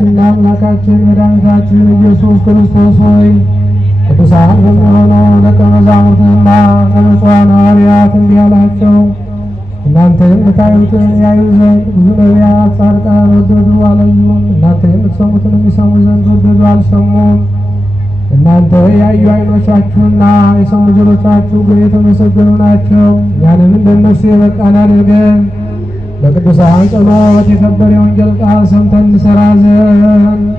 ጌታችንና አምላካችን መድኃኒታችን ኢየሱስ ክርስቶስ ሆይ ቅዱሳን በሚሆኑ ደቀ መዛሙርትና ለብፁዓን ሐዋርያት እንዲህ አላቸው። እናንተ የምታዩትን ያዩ ዘንድ ብዙ ነቢያት፣ ጻድቃን ወደዱ አላዩም። እናንተ የምትሰሙትን የሚሰሙ ዘንድ ወደዱ አልሰሙም። እናንተ ያዩ ዓይኖቻችሁና የሰሙ ጆሮቻችሁ ግን የተመሰገኑ ናቸው። እኛንም እንደነሱ የበቃን አድርገን በቅዱሳን ጸሎት የከበረ የወንጌል ቃል ሰምተን እንሠራ ዘንድ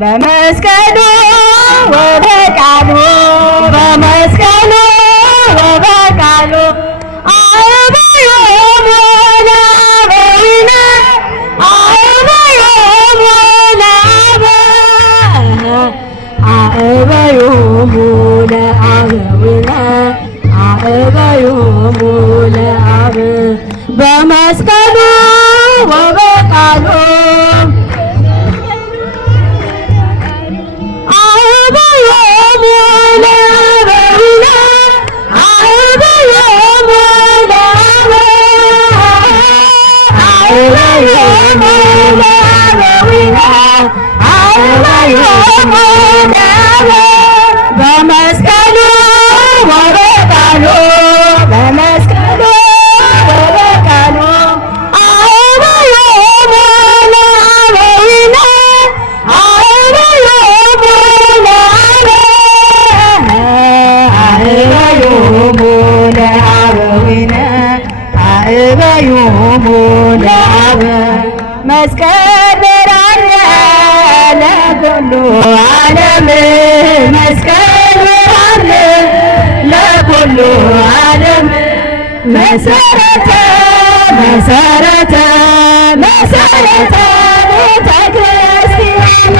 በመስቀሉ ወበቃሉ በመስቀሉ ወበቃሉ አበዮም ለአበዊነ አበዮም ለአበ አበዮም ለአበዊነ አበዮም ለአበ በመስቀሉ ወበቃሉ በመስቀሉ ወበቃሉ በመስቀሉ ወበቃሉ አበዮም ለአበዊነ አበዮም ለአበ አበዮም ለአበዊነ አበዮም ለአበ መስቀል ብርሃን ለኩሉ ዓለም መስቀል ብርሃን ለኩሉ ዓለም መሰረተ መሰረተ መሰረተ ቤተ ክርስቲያን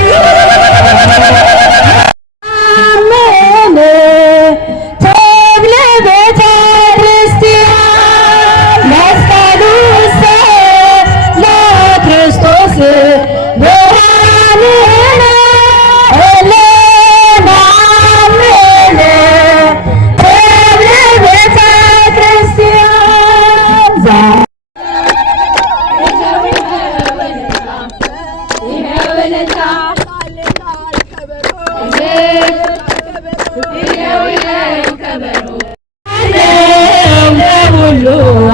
ለሁሉ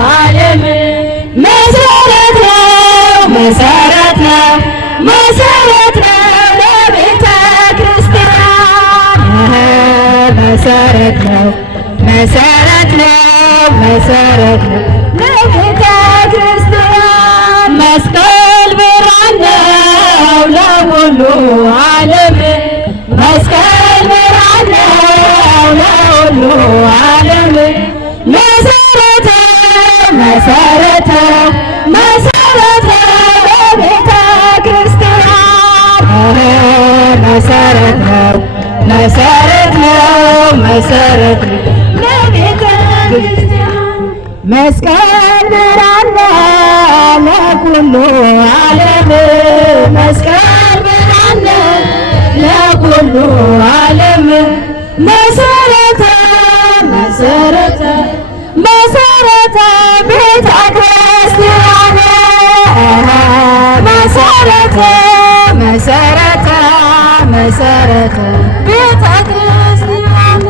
ዓለም መሰረት ነው መሰረት ነው መሰረት ነው ለቤተ ክርስቲያን መሰረት ነው መሰረት ነው መሰረት ነው ለቤተ ክርስቲያን መስቀል ብርሃን ነው ለሁሉ ዓለም መስቀል ብርሃን ነው ለሁሉ ዓለም መሰረተ መሰረተ መሰረተ ለቤተ ክርስቲያን መሰረት ነው መሰረት ነው መሰረት ነው ለቤተ ክርስቲያን መስቀል ብርሃን ነው ለኩሉ ዓለም መስቀል ብርሃን ነው ለኩሉ ዓለም መሰረተ መሰረተ መሰረተ ቤተ ክርስቲያን መሰረተ መሰረተ መሰረተ ቤተ ክርስቲያን